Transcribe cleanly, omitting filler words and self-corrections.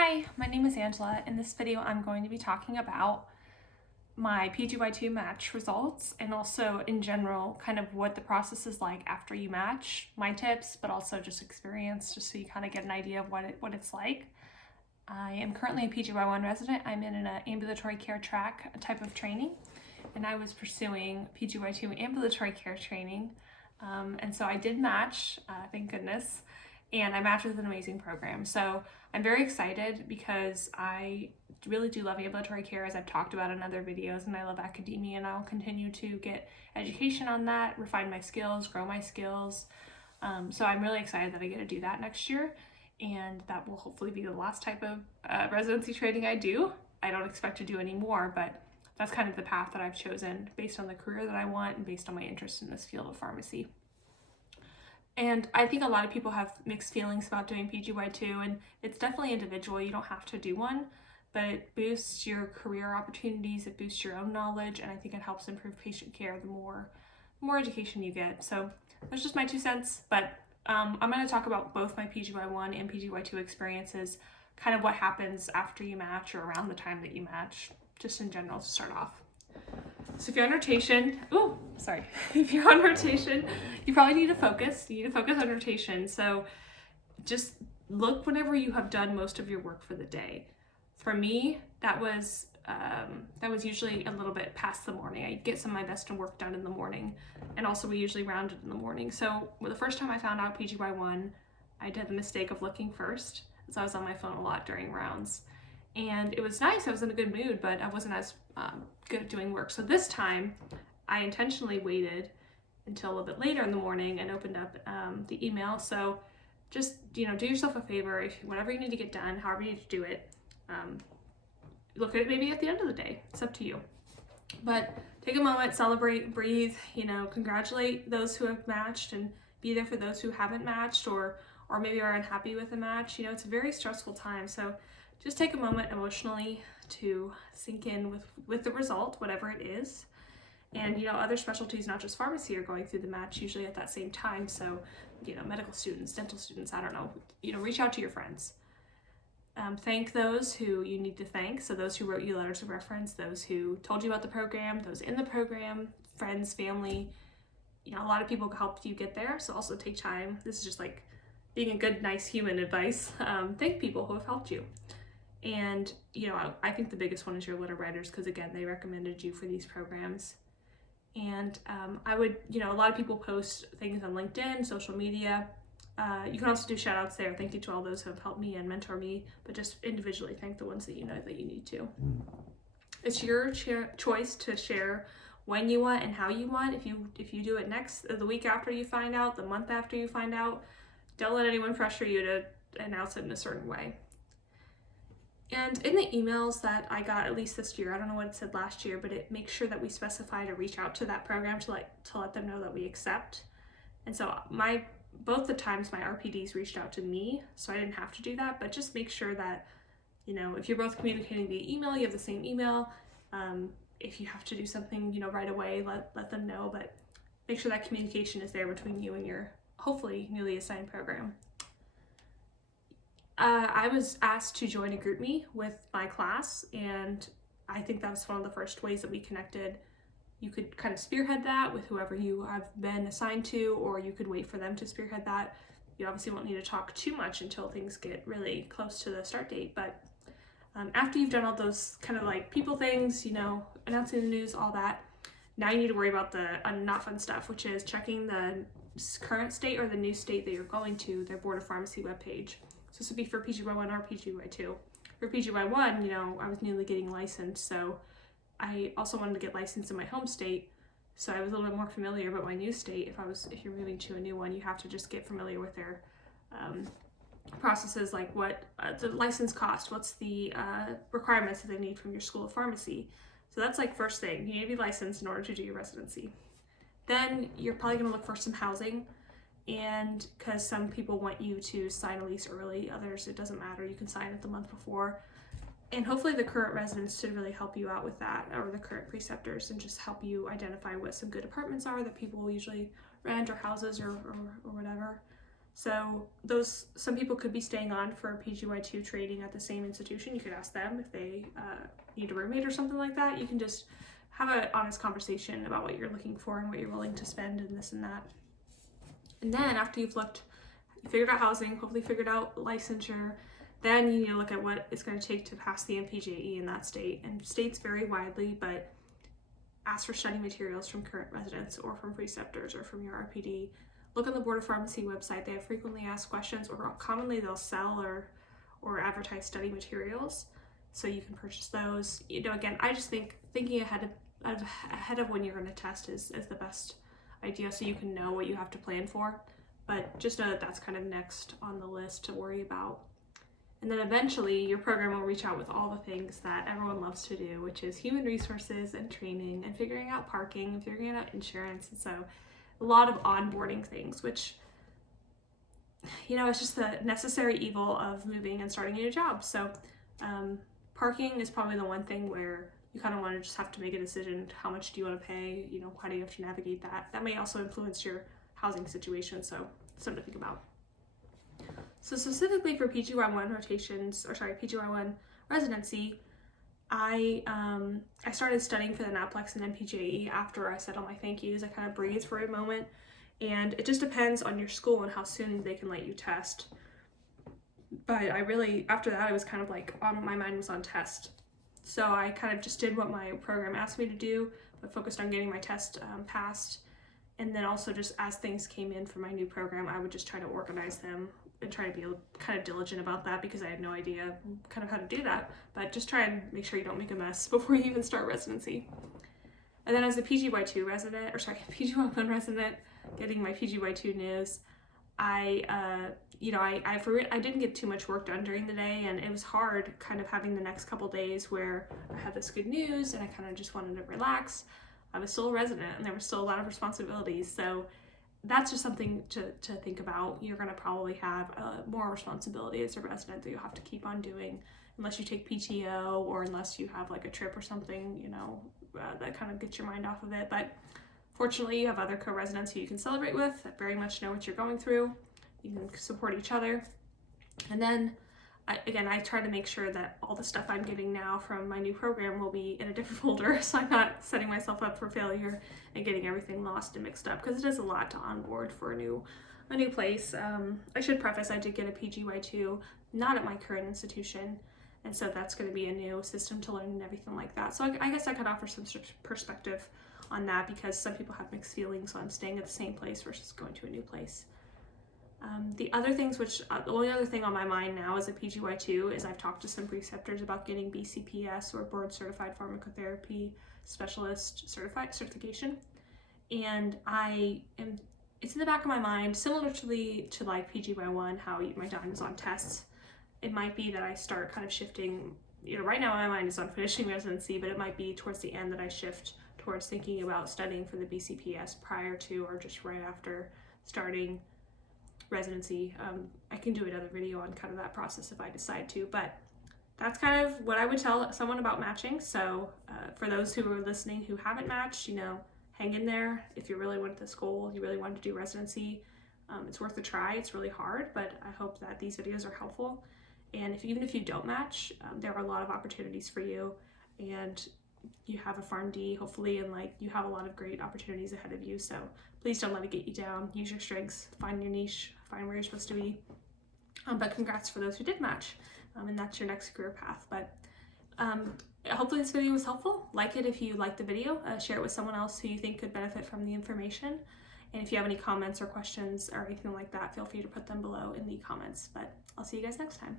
Hi, my name is Angela. In this video, I'm going to be talking about my PGY2 match results and also in general, kind of what the process is like after you match, my tips, but also just experience, just so you kind of get an idea of what it's like. I am currently a PGY1 resident. I'm in an ambulatory care track type of training, and I was pursuing PGY2 ambulatory care training. And so I did match, thank goodness, and I matched with an amazing program. So I'm very excited because I really do love ambulatory care, as I've talked about in other videos, and I love academia, and I'll continue to get education on that, refine my skills, grow my skills. So I'm really excited that I get to do that next year, and that will hopefully be the last type of residency training I do. I don't expect to do any more, but that's kind of the path that I've chosen based on the career that I want and based on my interest in this field of pharmacy. And I think a lot of people have mixed feelings about doing PGY2, and it's definitely individual. You don't have to do one, but it boosts your career opportunities, it boosts your own knowledge, and I think it helps improve patient care the more education you get. So that's just my 2 cents, but I'm going to talk about both my PGY1 and PGY2 experiences, kind of what happens after you match or around the time that you match, just in general to start off. So if you're on rotation, if you're on rotation, you probably need to focus. You need to focus on rotation. So just look whenever you have done most of your work for the day. For me, that was usually a little bit past the morning. I get some of my best work done in the morning, and also we usually rounded in the morning. So the first time I found out PGY1, I did the mistake of looking first, so I was on my phone a lot during rounds. And it was nice, I was in a good mood, but I wasn't as good at doing work. So this time, I intentionally waited until a little bit later in the morning and opened up the email. So just, do yourself a favor, if whatever you need to get done, however you need to do it, look at it maybe at the end of the day. It's up to you. But take a moment, celebrate, breathe, congratulate those who have matched and be there for those who haven't matched or maybe are unhappy with a match. It's a very stressful time. So just take a moment emotionally to sink in with the result, whatever it is. And, other specialties, not just pharmacy, are going through the match usually at that same time. So, medical students, dental students, I don't know, reach out to your friends. Thank those who you need to thank. So those who wrote you letters of reference, those who told you about the program, those in the program, friends, family. A lot of people helped you get there. So also take time. This is just like being a good, nice human advice. Thank people who have helped you. And, I think the biggest one is your letter writers, because again, they recommended you for these programs. And I would, a lot of people post things on LinkedIn, social media. You can also do shout outs there. Thank you to all those who have helped me and mentor me, but just individually thank the ones that you know that you need to. It's your choice to share when you want and how you want. If you do it the week after you find out, the month after you find out, don't let anyone pressure you to announce it in a certain way. And in the emails that I got, at least this year, I don't know what it said last year, but it makes sure that we specify to reach out to that program to let them know that we accept. And so both the times my RPDs reached out to me, so I didn't have to do that, but just make sure that, if you're both communicating via email, you have the same email. If you have to do something, right away, let them know, but make sure that communication is there between you and your hopefully newly assigned program. I was asked to join a GroupMe with my class, and I think that was one of the first ways that we connected. You could kind of spearhead that with whoever you have been assigned to, or you could wait for them to spearhead that. You obviously won't need to talk too much until things get really close to the start date, but after you've done all those kind of like people things, announcing the news, all that, now you need to worry about the not fun stuff, which is checking the current state or the new state that you're going to, their Board of Pharmacy webpage. So this would be for PGY1 or PGY2. For PGY1, I was newly getting licensed, so I also wanted to get licensed in my home state, so I was a little bit more familiar about my new state. If you're moving to a new one, you have to just get familiar with their processes, like what the license cost, what's the requirements that they need from your school of pharmacy. So that's like first thing, you need to be licensed in order to do your residency. Then you're probably going to look for some housing, and because some people want you to sign a lease early, others it doesn't matter, you can sign it the month before. And hopefully the current residents should really help you out with that, or the current preceptors, and just help you identify what some good apartments are that people will usually rent, or houses, or whatever. So some people could be staying on for PGY2 training at the same institution. You could ask them if they need a roommate or something like that. You can just have an honest conversation about what you're looking for and what you're willing to spend and this and that. And then after you figured out housing, hopefully figured out licensure, then you need to look at what it's going to take to pass the MPJE in that state. And states vary widely, but ask for study materials from current residents or from preceptors or from your RPD. Look on the Board of Pharmacy website. They have frequently asked questions, or commonly they'll sell or advertise study materials, so you can purchase those. Again, I just think thinking ahead of when you're going to test is the best idea, so you can know what you have to plan for. But just know that that's kind of next on the list to worry about. And then eventually your program will reach out with all the things that everyone loves to do, which is human resources and training and figuring out parking and figuring out insurance. And so a lot of onboarding things, which, it's just the necessary evil of moving and starting a new job. So parking is probably the one thing where you kind of want to just have to make a decision. How much do you want to pay? How do you have to navigate that? That may also influence your housing situation, so something to think about. So specifically for PGY1 residency, I started studying for the NAPLEX and MPJE after I said all my thank yous. I kind of breathed for a moment, and it just depends on your school and how soon they can let you test. But after that, I was kind of like, my mind was on test. So I kind of just did what my program asked me to do, but focused on getting my test passed. And then also just as things came in for my new program, I would just try to organize them and try to be kind of diligent about that, because I had no idea kind of how to do that. But just try and make sure you don't make a mess before you even start residency. And then as a PGY1 resident, getting my PGY2 news, I didn't get too much work done during the day, and it was hard kind of having the next couple days where I had this good news and I kind of just wanted to relax. I was still a resident and there were still a lot of responsibilities. So that's just something to think about. You're going to probably have more responsibility as a resident that you'll have to keep on doing, unless you take PTO or unless you have like a trip or something, that kind of gets your mind off of it. But fortunately, you have other co-residents who you can celebrate with that very much know what you're going through. You can support each other. And then I try to make sure that all the stuff I'm getting now from my new program will be in a different folder, so I'm not setting myself up for failure and getting everything lost and mixed up, because it is a lot to onboard for a new place. I should preface, I did get a PGY2, not at my current institution, and so that's going to be a new system to learn and everything like that. So I guess I could offer some perspective on that, because some people have mixed feelings on staying at the same place versus going to a new place. The only other thing on my mind now as a PGY2 is I've talked to some preceptors about getting BCPS, or Board Certified Pharmacotherapy Specialist certification. And it's in the back of my mind, similarly to like PGY1, how my time is on tests. It might be that I start kind of shifting, right now my mind is on finishing residency, but it might be towards the end that I shift towards thinking about studying for the BCPS prior to or just right after starting residency. I can do another video on kind of that process if I decide to, but that's kind of what I would tell someone about matching. So for those who are listening who haven't matched, hang in there. If you really want this goal, you really want to do residency, it's worth a try. It's really hard, but I hope that these videos are helpful. And even if you don't match, there are a lot of opportunities for you, and you have a PharmD hopefully, and you have a lot of great opportunities ahead of you. So please don't let it get you down. Use your strengths, find your niche, find where you're supposed to be. But congrats for those who did match, and that's your next career path. But hopefully this video was helpful. Like it if you liked the video, share it with someone else who you think could benefit from the information. And if you have any comments or questions or anything like that, feel free to put them below in the comments. But I'll see you guys next time.